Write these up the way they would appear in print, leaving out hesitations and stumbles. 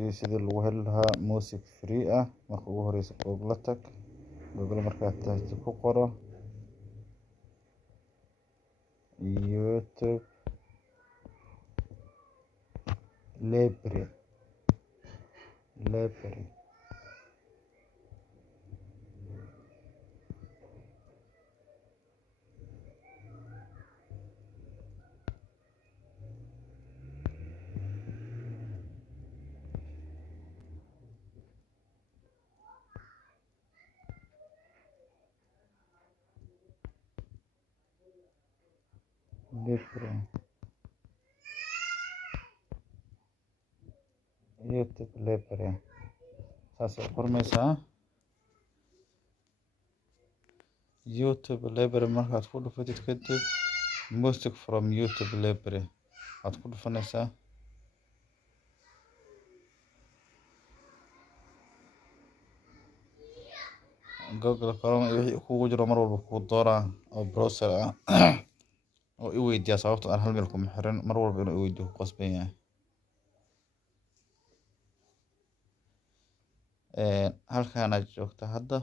iyo sidii lagu heli lahaa music free ah. Marka ugu horeysa Google tag, Google markaad tagto ku qoro YouTube library. YouTube library saas u qormaysaa. YouTube library markaad ku dhufatid kadib music from YouTube library aad ku dhufanaysaa. Google Chrome wixii kugu jiro mar walba ku dooraa oo browser ah oo i weydiiya sababta aan hal meel kuma xiran mar walba inuu i weydiiyo ku qasban yahay. Halkaan aad joogta hadda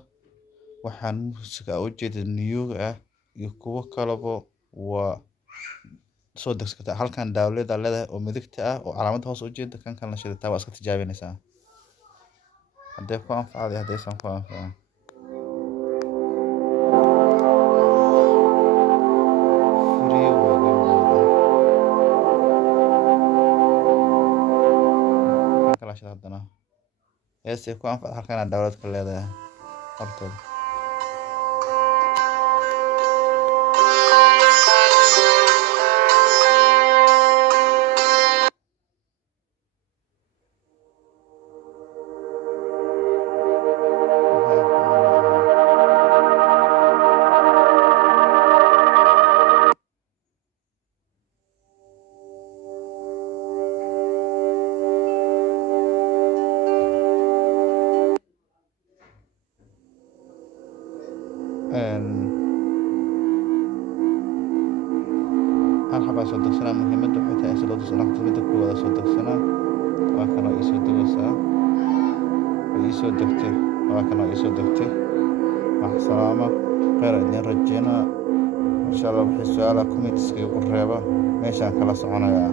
waxaan music u jeeda new ah iyo kuwo kaleba waa soo degskata. Halkaan download aad leedahay oo midigta ah oo calaamadda hoos u jeeda kan kalena shidataa waa iska tijaabinaysaa haddii ku anfacday haddaysan ku anfacin. haddana heesay ku anfacday halkaan aad download ka leedahay hortooda. hal xabaa soo degsanaa muhiimadda waxay tahay in soo degsanaa midda koowaad soo degsanaa waa kana ii soo degaysaa ii soo degtay waa kana ii soo degtay wax salaama khayr idin rajeynaa insha Allah wixii su'aalaha comments-ka igu reeba meeshaan kala soconayaa.